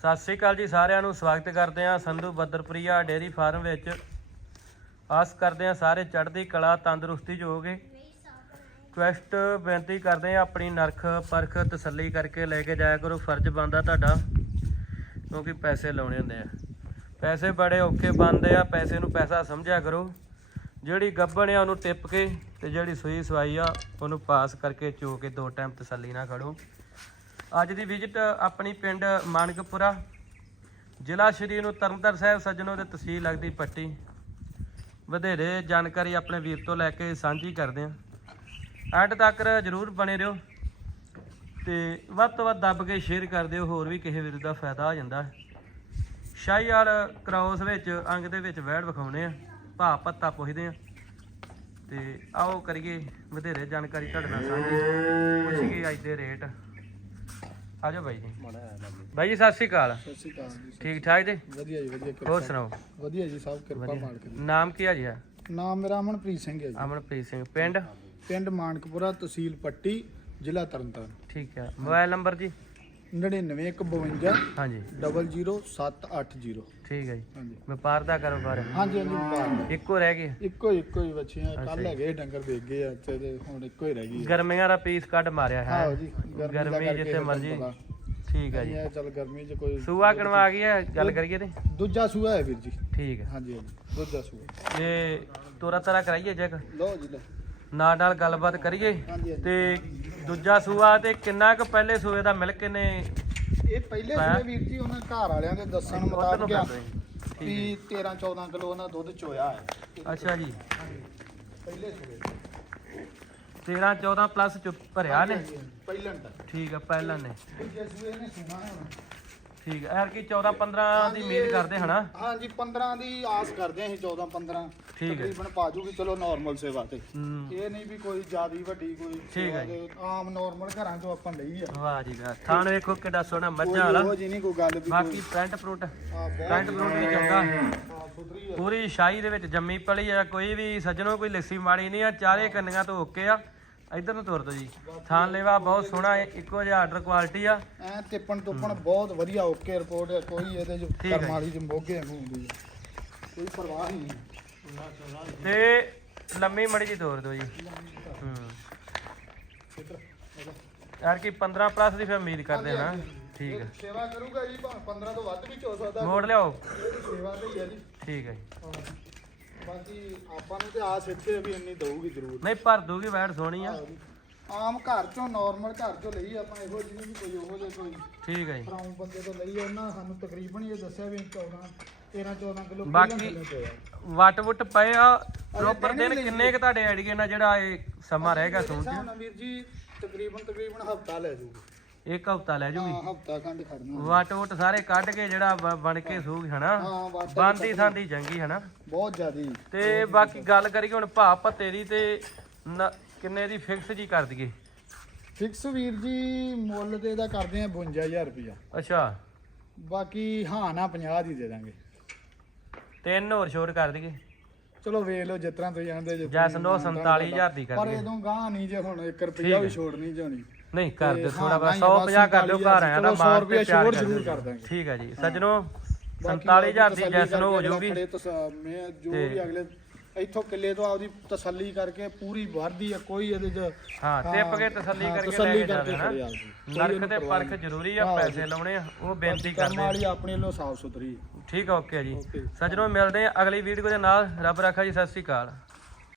ਸਤਿ ਸ੍ਰੀ ਅਕਾਲ ਜੀ ਸਾਰਿਆਂ ਨੂੰ, ਸਵਾਗਤ ਕਰਦੇ ਹਾਂ ਸੰਧੂ ਬੱਦਰਪ੍ਰਿਆ ਡੇਅਰੀ ਫਾਰਮ ਵਿੱਚ। ਆਸ ਕਰਦੇ ਹਾਂ ਸਾਰੇ ਚੜ੍ਹਦੀ ਕਲਾ, ਤੰਦਰੁਸਤੀ 'ਚ ਹੋਗੇ ਕੁਐਸਟ ਬੇਨਤੀ ਕਰਦੇ ਹਾਂ ਆਪਣੀ ਨਰਖ ਪਰਖ ਤਸੱਲੀ ਕਰਕੇ ਲੈ ਕੇ ਜਾਇਆ ਕਰੋ, ਫਰਜ਼ ਬਣਦਾ ਤੁਹਾਡਾ, ਕਿਉਂਕਿ ਪੈਸੇ ਲਾਉਣੇ ਹੁੰਦੇ ਆ। ਪੈਸੇ ਬੜੇ ਔਖੇ ਬਣਦੇ ਆ, ਪੈਸੇ ਨੂੰ ਪੈਸਾ ਸਮਝਿਆ ਕਰੋ। ਜਿਹੜੀ ਗੱਬਣ ਆ ਉਹਨੂੰ ਟਿੱਪ ਕੇ ਤੇ ਜਿਹੜੀ ਸੂਈ ਸਵਾਈ ਆ ਉਹਨੂੰ ਪਾਸ ਕਰਕੇ ਚੋ ਕੇ ਦੋ ਟਾਈਮ ਤਸੱਲੀ ਨਾਲ ਖੜੋ। ਅੱਜ ਦੀ ਵਿਜ਼ਿਟ ਆਪਣੀ ਪਿੰਡ ਮਾਨਕਪੁਰਾ, ਜ਼ਿਲ੍ਹਾ ਸ਼੍ਰੀ ਨੂੰ ਤਰਨਤਾਰਨ ਸਾਹਿਬ ਸੱਜਣੋ ਤੇ ਤਹਿਸੀਲ ਲੱਗਦੀ ਪੱਟੀ। ਵਧੇਰੇ ਜਾਣਕਾਰੀ ਆਪਣੇ ਵੀਰ ਤੋਂ ਲੈ ਕੇ ਸਾਂਝੀ ਕਰਦੇ ਹਾਂ। ਐਡ ਤੱਕ ਜਰੂਰ ਬਣੇ ਰਹੋ ਤੇ ਵੱਧ ਤੋਂ ਵੱਧ ਦੱਬ ਕੇ ਸ਼ੇਅਰ ਕਰ ਦਿਓ, ਹੋਰ ਵੀ ਕਿਸੇ ਵੀਰ ਦਾ ਫਾਇਦਾ ਹੋ ਜਾਂਦਾ ਸ਼ਾਹੀਵਾਲ ਕ੍ਰਾਸ ਵਿੱਚ, ਅੰਗ ਦੇ ਵਿੱਚ ਵਹਿੜ ਵਿਖਾਉਣੇ ਆ ਭਾ ਪੱਤਾ ਪੁੱਛਦੇ ਆ। ਤੇ ਆਓ ਕਰੀਏ ਵਧੇਰੇ ਜਾਣਕਾਰੀ ਤੁਹਾਡੇ ਨਾਲ ਸਾਂਝੀ। ਪੁੱਛੀਏ ਅੱਜ ਦੇ ਰੇਟ ਆਜੋ ਬਾਈ ਜੀ। ਬਾਈ ਜੀ ਸਤਿ ਸ਼੍ਰੀ ਅਕਾਲ। ਸਤਿ ਸ਼੍ਰੀ ਅਕਾਲ ਜੀ ਠੀਕ ਠਾਕ ਜੀ? ਵਧੀਆ ਜੀ ਵਧੀਆ ਕਿਰਪਾ। ਹੋਰ ਸੁਣਾਓ? ਵਧੀਆ ਜੀ ਸਭ ਕਿਰਪਾ। ਮਾਲਕ ਦੀ। ਨਾਮ ਕੀ ਆ ਜੀ ਨਾਮ ਮੇਰਾ ਅਮਨਪ੍ਰੀਤ ਸਿੰਘ ਹੈ ਜੀ। ਅਮਨਪ੍ਰੀਤ ਸਿੰਘ। ਪਿੰਡ? ਪਿੰਡ ਮਾਨਕਪੁਰਾ ਤਹਿਸੀਲ ਪੱਟੀ ਜ਼ਿਲ੍ਹਾ ਤਰਨਤਾਰਨ। ਠੀਕ ਹੈ ਮੋਬਾਈਲ ਨੰਬਰ ਜੀ? 9951 ਹਾਂਜੀ। 00780 ਠੀਕ ਹੈ ਜੀ। ਹਾਂਜੀ। ਵਪਾਰ ਦਾ ਕਾਰੋਬਾਰ ਹੈ ਹਾਂਜੀ ਹਾਂਜੀ ਬਾਹਰ ਇੱਕੋ ਰਹਿ ਗਏ? ਇੱਕੋ ਇੱਕੋ ਹੀ ਬੱਚੀਆਂ ਅੱਛਾ ਕੱਲ ਜੀ। ਹੈਗੇ ਡੰਗਰ ਵੇਚ ਗਏ ਆ ਤੇ ਇਹਦੇ ਹੁਣ ਇੱਕੋ ਹੀ ਰਹਿ ਗਈ ਹੈ। ਗਰਮੀਆਂ ਦਾ ਪੀਸ ਕੱਢ ਮਾਰਿਆ ਹੈ। ਆਹੋ ਜੀ ਦਾ ਗਰਮੀ ਕਰਕੇ ਜਿੱਥੇ ਫਿਰ ਮਰਜ਼ੀ। ਤੁਹਾਨੂੰ ਠੀਕ ਹੈ ਪਤਾ। ਜੀ ਇਹ ਚੱਲ ਗਰਮੀ 'ਚ ਕੋਈ ਸੂਆ ਕਣਵਾ ਆ ਗਈ ਹੈ ਗੱਲ ਕਰੀਏ ਤੇ? ਦੂਜਾ ਸੂਆ ਹੈ ਵੀਰ ਜੀ। ਠੀਕ ਹੈ। ਹਾਂਜੀ ਹਾਂਜੀ ਦੂਜਾ ਸੂਆ। ਤੇ ਤੋਰਾ ਤਰਾ ਕਰਾਈਏ ਚੈੱਕ ਲਓ ਜੀ ਲਓ। ਨਾਲ ਨਾਲ ਗੱਲਬਾਤ ਕਰੀਏ ਹਾਂਜੀ ਹਾਂਜੀ। ਤੇ ਦੂਜਾ ਸੂਆ ਤੇ ਕਿੰਨਾ ਕੁ ਪਹਿਲੇ ਸੂਏ ਦਾ ਮਿਲਕ ਨੇ ਇਹ ਪਹਿਲੇ ਸੂਏ ਵੀਰ ਜੀ ਉਹਨਾਂ ਘਰ ਵਾਲਿਆਂ ਦੇ ਦੱਸਣ ਨੂੰ ਮੁਤਾਬਕ ਆ ਦੋ ਵੀ 13 14 ਕਿਲੋ ਉਹਨਾਂ ਦੁੱਧ ਚੋਇਆ ਹੈ। ਅੱਛਾ ਜੀ। ਪਹਿਲੇ ਸੂਏ 13 14 ਪਲੱਸ ਚ ਭਰਿਆ ਨੇ? ਪਹਿਲਣ ਤੱਕ ਠੀਕ ਹੈ ਪਹਿਲਾਂ ਨੇ। ਦੂਜੇ ਸੂਏ ਨੇ ਸੁਣਾ ਹੈ ਹੁਣ। ਠੀਕ ਹੈ ਐਰ ਕੀ 14 15 ਦੀ ਉਮੀਦ ਕਰਦੇ ਹਨਾ? ਹਾਂਜੀ 15 ਦੀ ਆਸ ਕਰਦੇ ਅਸੀਂ 14 15 ਠੀਕ ਹੈ। ਤਕਰੀਬਨ ਪਾ ਜੂਗੀ ਚਲੋ ਨਾਰਮਲ ਸੇਵਾ ਤੇ। ਹੂੰ। ਇਹ ਨਹੀਂ ਵੀ ਕੋਈ ਜ਼ਿਆਦੀ ਵੱਡੀ ਕੋਈ ਠੀਕ ਹੈ ਆਮ ਨਾਰਮਲ ਘਰਾਂ ਤੋਂ ਆਪਾਂ ਲਈ ਆ। ਵਾਹ ਜੀ ਵਾਹ। ਥਾਣ ਵੇਖੋ ਕਿੱਡਾ ਸੋਹਣਾ ਕੋਈ ਮੱਝਾਂ ਵਾਲਾ। ਉਹੋ ਜੀ ਨਹੀਂ ਕੋਈ ਗੱਲ ਵੀ ਬਾਕੀ ਪ੍ਰਿੰਟ ਬਹੁਤ ਪ੍ਰਿੰਟ ਪ੍ਰੂਟ ਵੀ ਚੰਗਾ ਸਾਫ਼ ਸੁਥਰੀ ਆ। ਪੂਰੀ ਸ਼ਾਹੀ ਦੇ ਵਿੱਚ ਜੰਮੀ ਪਲੀ ਆ ਕੋਈ ਵੀ ਸੱਜਣੋ ਕੋਈ ਲੱਸੀ ਮਾੜੀ ਨਹੀਂ ਆ ਚਾਰੇ ਕੰਨੀਆਂ ਤੋਂ ਓਕੇ ਆ। ਇਧਰ ਨੂੰ ਤੁਰ ਦੋ ਜੀ। ਥਾਨ ਲੈਵਾ ਬਹੁਤ ਸੋਹਣਾ ਹੈ ਇੱਕੋ ਜਿਹਾ ਆਰਡਰ ਕੁਆਲਿਟੀ ਆ। ਐ ਟਿੱਪਣ ਟੁੱਪਣ ਬਹੁਤ ਵਧੀਆ ਓਕੇ ਰਿਪੋਰਟ ਹੈ ਕੋਈ ਇਹਦੇ ਚ ਠੀਕ ਹੈ। ਕਰਮ ਵਾਲੀ ਚ ਮੋਗੇ ਵਾਂਗੂ ਹੁੰਦੀ ਹੈ ਕੋਈ ਪਰਵਾਹ ਨਹੀਂ। ਤੇ ਲੰਮੀ ਮੜੀ ਜੀ ਤੋਰ ਦੋ ਜੀ। ਹੂੰ। ਯਾਰ ਕੀ 15 ਪਲੱਸ ਦੀ ਫਿਰ ਉਮੀਦ ਕਰਦੇ ਹਾਂ ਠੀਕ ਹੈ ਸੇਵਾ ਕਰੂਗਾ ਜੀ ਭਾਵੇਂ 15 ਤੋਂ ਵੱਧ ਵੀ ਚੋ ਸਕਦਾ। ਮੋੜ ਲਿਆਓ। ਇਹਦੀ ਸੇਵਾ ਤੇ ਹੀ ਹੈ ਜੀ। ਠੀਕ ਹੈ ਜੀ। ਹਾਂ। ਬਾਕੀ ਆਪਾਂ ਨੂੰ ਤੇ ਆਸ ਇੱਥੇ ਵੀ ਇੰਨੀ ਦਊਗੀ ਜ਼ਰੂਰ। ਨਹੀਂ ਭਰ ਦੂਗੀ ਵੈਟ ਸੋਹਣੀ ਆ। ਆਮ ਘਰ ਚੋਂ ਨਾਰਮਲ ਘਰ ਚੋਂ ਲਈ ਆਪਾਂ ਇਹੋ ਜਿਹੀ ਵੀ ਕੋਈ ਉਹੋ ਜਿਹੇ ਕੋਈ। ਠੀਕ ਹੈ ਜੀ। ਫਰਾਉਂ ਬੰਦੇ ਤੋਂ ਲਈ ਆ, ਉਹਨਾਂ ਸਾਨੂੰ ਤਕਰੀਬਨ ਇਹ ਦੱਸਿਆ ਵੀ 14 13 14 ਕਿਲੋ ਬਾਕੀ ਵਟ ਵੁੱਟ ਪਏ ਆ ਪ੍ਰੋਪਰ ਦਿਨ ਕਿੰਨੇ ਕ ਤੁਹਾਡੇ ਆਈਡੀਏ ਨਾਲ ਜਿਹੜਾ ਇਹ ਸਮਾਂ ਰਹੇਗਾ ਸੌਣ ਚ ਵੀਰ ਜੀ ਤਕਰੀਬਨ ਤਕਰੀਬਨ ਹਫਤਾ ਲੈ ਜੂਗੀ ਇੱਕ ਹਫਤਾ ਲੈ ਜੂਗੀ। ਹਾਂ ਹਫਤਾ ਖੰਡ ਖੜਨਾ। ਵਟ ਵੁੱਟ ਸਾਰੇ ਕੱਢ ਕੇ ਜਿਹੜਾ ਬ- ਬਣ ਕੇ ਸੂਗ ਹਨਾ? ਹਾਂ ਵਾਟਾ ਬਾਂਦੀ ਸਾਂਦੀ ਚੰਗੀ ਹਨਾ? ਬਹੁਤ ਜ਼ਿਆਦੀ। ਤੇ ਬਾਕੀ ਗੱਲ ਕਰੀਏ ਹੁਣ ਭਾ ਭੱਤੇ ਦੀ ਤੇ ਨ- ਕਿੰਨੇ ਦੀ ਫਿਕਸ ਜੀ ਕਰ ਦਈਏ? ਫਿਕਸ ਵੀਰ ਜੀ ਮੁੱਲ ਤੇ ਇਹਦਾ ਕਰਦੇ ਆ 52000 ਰੁਪਇਆ। ਅੱਛਾ। ਬਾਕੀ ਹਾਂ ਨਾ 50 ਦੀ ਦੇ ਦਾਂਗੇ। ਤਿੰਨ ਹੋਰ ਛੋਟ ਕਰ ਦਈਏ। ਚਲੋ ਵੇਖ ਲਓ ਜਿਸ ਤਰ੍ਹਾਂ ਤੁਸੀਂ ਜਾਂਦੇ ਜੇ ਜੈਸ ਨੋ 47000 ਦੀ ਕਰ ਪਰ ਦਈਏ। ਇਦੋਂ ਗਾਂ ਨਹੀਂ ਜੇ ਹੁਣ 1 ਠੀਕ ਰੁਪਿਆ। ਵੀ ਛੋੜ ਨਹੀਂ ਜਾਣੀ। ਨਹੀਂ ਕਰ ਦੇ ਤੇ ਥੋੜਾ ਹਾਂ, ਬਸ ਨਹੀਂ, 150 ਕਰ ਦਿਓ ਘਰ ਆਇਆ ਚਲੋ, ਮਾਰ 100 ਰੁਪਇਆ ਤੇ ਪਿਆਰ ਛੋੜ ਕਰ ਜ਼ਰੂਰ ਦਿਓ। ਕਰ ਦਾਂਗੇ। ਠੀਕ ਹੈ ਜੀ ਸੱਜਣੋ ਬਾਕੀ 47000 ਦੀ ਤਸੱਲੀ ਜੈਸ ਨੋ ਹੋ ਜਾਊਗੀ ਜੋ ਤੇ- ਵੀ ਅਗਲੇ ਇੱਥੋਂ ਕਿੱਲੇ ਤੋਂ ਆਪਦੀ ਤਸੱਲੀ ਕਰਕੇ ਪੂਰੀ ਵਾਰਦੀ ਆ ਕੋਈ ਇਹਦੇ ਚ ਹਾਂ ਟਿੱਪ ਕੇ ਤਸੱਲੀ ਹਾਂ, ਕਰਕੇ ਲੈ ਕੇ ਕਰਕੇ ਨਾ ਨਰਕ ਤੇ ਪਰਖ। ਜ਼ਰੂਰੀ ਆ ਹਾਂ ਪੈਸੇ। ਲਾਉਣੇ ਆ ਉਹ ਬੇਨਤੀ ਕਰਦੇ ਆ। ਵਾਲੀ ਆਪਣੇ ਵੱਲੋਂ ਸਾਫ਼ ਸੁਥਰੀ ਠੀਕ ਆ ਓਕੇ ਜੀ ਸੱਜਣੋ ਮਿਲਦੇ ਆ ਅਗਲੀ ਵੀਡੀਓ ਦੇ ਨਾਲ ਰੱਬ ਰੱਖਾ ਜੀ ਸਤਿ ਸ੍ਰੀ ਅਕਾਲ